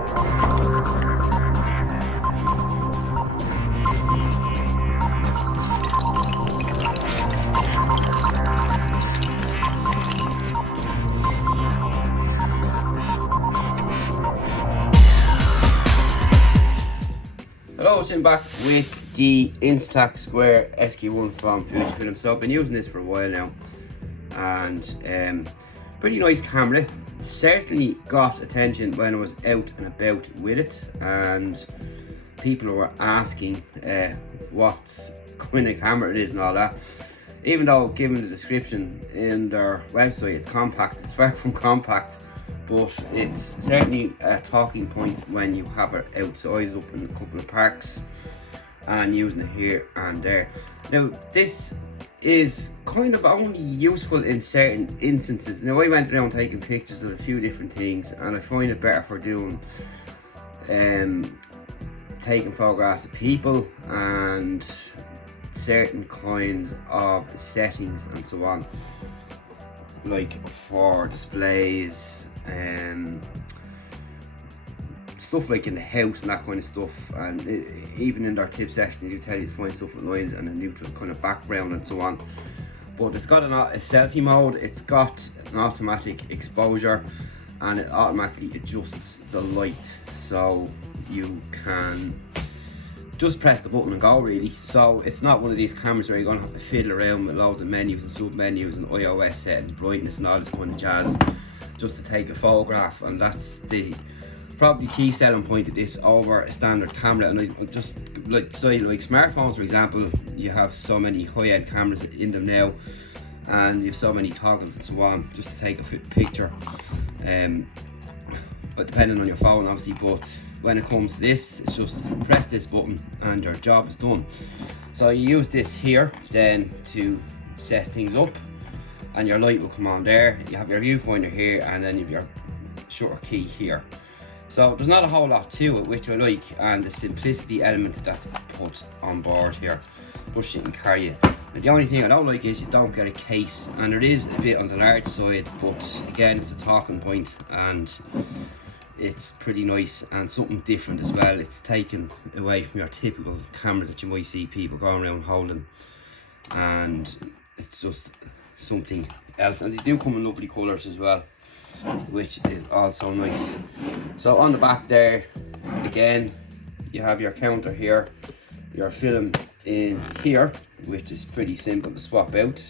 Hello, I'm back with the INSTAX SQUARE SQ1 from FUJIFILM. So I've been using this for a while now, and pretty nice camera. Certainly got attention when I was out and about with it, and people were asking what kind of camera it is and all that. Even though given the description in their website, it's compact, it's far from compact. But it's certainly a talking point when you have it outside up in a couple of parks and using it here and there. Now this is kind of only useful in certain instances. Now I went around taking pictures of a few different things, and I find it better for doing taking photographs of people and certain kinds of settings and so on, like for displays, stuff like in the house and that kind of stuff. And even in their tip section they do tell you to find stuff with lines and a neutral kind of background and so on. But it's got a selfie mode, it's got an automatic exposure, and it automatically adjusts the light, so you can just press the button and go really. So it's not one of these cameras where you're going to have to fiddle around with loads of menus and sub menus and iOS settings, brightness and all this kind of jazz just to take a photograph. And that's the probably key selling point of this over a standard camera. And I just like smartphones, for example, you have so many high-end cameras in them now, and you have so many toggles and so on just to take a picture, but depending on your phone obviously. But when it comes to this, it's just press this button and your job is done. So you use this here then to set things up, and your light will come on there. You have your viewfinder here, and then you have your shutter key here. So there's not a whole lot to it, which I like, and the simplicity element that's put on board here. Push it and carry it. Now, the only thing I don't like is you don't get a case, and it is a bit on the large side, but again it's a talking point and it's pretty nice and something different as well. It's taken away from your typical camera that you might see people going around holding, and it's just something else. And they do come in lovely colours as well, which is also nice. So on the back there, again, you have your counter here, your film in here, which is pretty simple to swap out,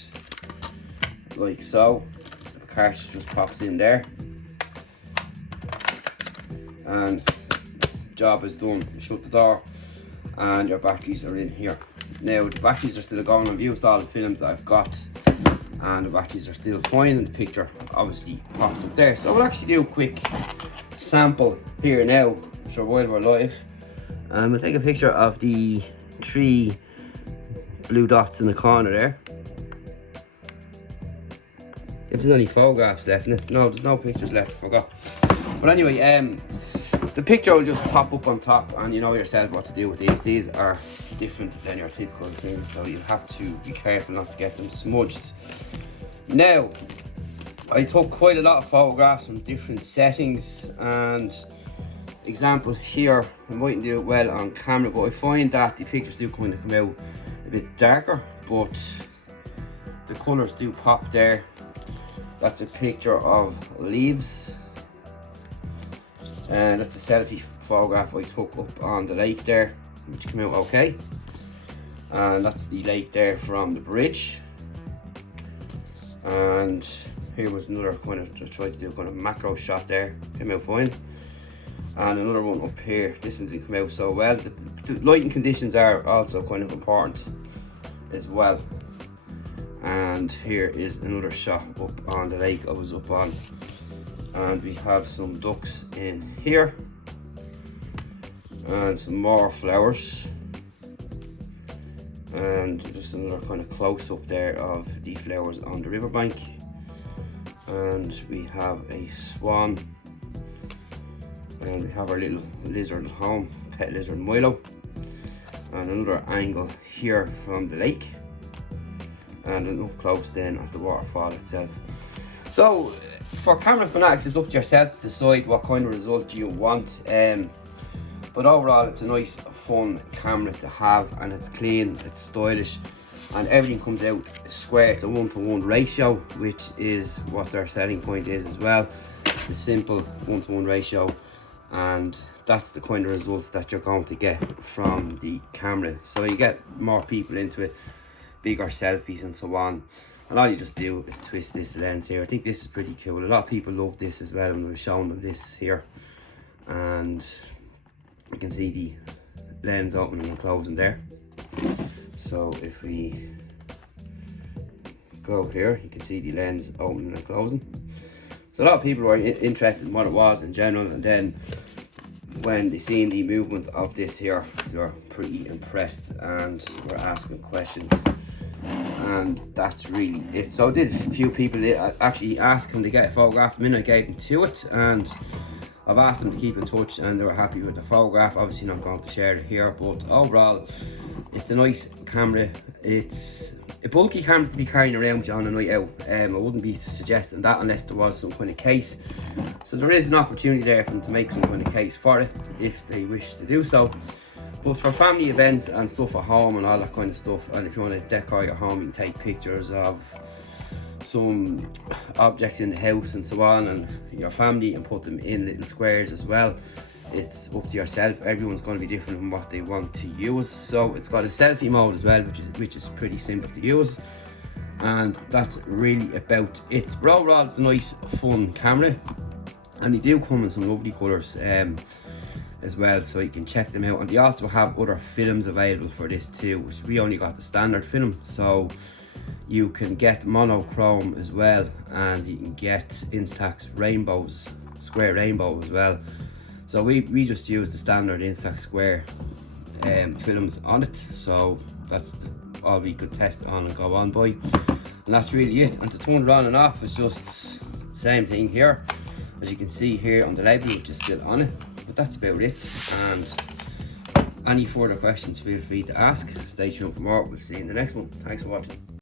like so. The cartridge just pops in there, and job is done. You shut the door, and your batteries are in here. Now the batteries are still going. I've used all the films that I've got, and the batteries are still fine, and the picture obviously pops up there. So we'll actually do a quick sample here now, so while we're live, and we'll take a picture of the 3 blue dots in the corner there. If there's any photographs left in it. No, there's no pictures left, I forgot. But anyway, the picture will just pop up on top, and you know yourself what to do with these. These are different than your typical things, so you have to be careful not to get them smudged. Now, I took quite a lot of photographs from different settings, and example here, I mightn't do it well on camera, but I find that the pictures do kind of come out a bit darker, but the colours do pop there. That's a picture of leaves, and that's a selfie photograph I took up on the lake there, which came out okay. And that's the lake there from the bridge. And here was another kind of, just tried to do a kind of macro shot there, came out fine. And another one up here, this one didn't come out so well. The lighting conditions are also kind of important as well. And here is another shot up on the lake I was up on, and we have some ducks in here and some more flowers, and just another kind of close up there of the flowers on the riverbank. And we have a swan, and we have our little lizard at home, pet lizard Milo, and another angle here from the lake, and an up close then at the waterfall itself. So for camera fanatics, it's up to yourself to decide what kind of result you want. But overall, it's a nice, fun camera to have, and it's clean, it's stylish, and everything comes out square. It's a 1:1 ratio, which is what their selling point is as well. The simple 1:1 ratio, and that's the kind of results that you're going to get from the camera. So you get more people into it, bigger selfies and so on. And all you just do is twist this lens here. I think this is pretty cool. A lot of people love this as well, and we've shown them this here. And you can see the lens opening and closing there. So if we go here, you can see the lens opening and closing. So a lot of people were interested in what it was in general, and then when they seen the movement of this here, they were pretty impressed and were asking questions. And that's really it. So I did a few people actually asked them to get a photograph of me, and I gave them to it, and I've asked them to keep in touch, and they were happy with the photograph. Obviously not going to share it here, but overall it's a nice camera. It's a bulky camera to be carrying around on a night out. I wouldn't be suggesting that unless there was some kind of case. So there is an opportunity there for them to make some kind of case for it if they wish to do so. But for family events and stuff at home and all that kind of stuff, and if you want to decor your home, you can take pictures of some objects in the house and so on, and your family, and put them in little squares as well. It's up to yourself. Everyone's going to be different in what they want to use. So it's got a selfie mode as well, which is pretty simple to use, and that's really about it. But overall, it's a nice, fun camera, and they do come in some lovely colours as well, so you can check them out. And they also have other films available for this too, which we only got the standard film, so you can get monochrome as well, and you can get INSTAX rainbows, square rainbow as well. So we just use the standard INSTAX square films on it, so that's all we could test on and go on by, and that's really it. And to turn it on and off, it's just the same thing here, as you can see here on the label, which is still on it. But that's about it, and any further questions, feel free to ask. Stay tuned for more. We'll see you in the next one. Thanks for watching.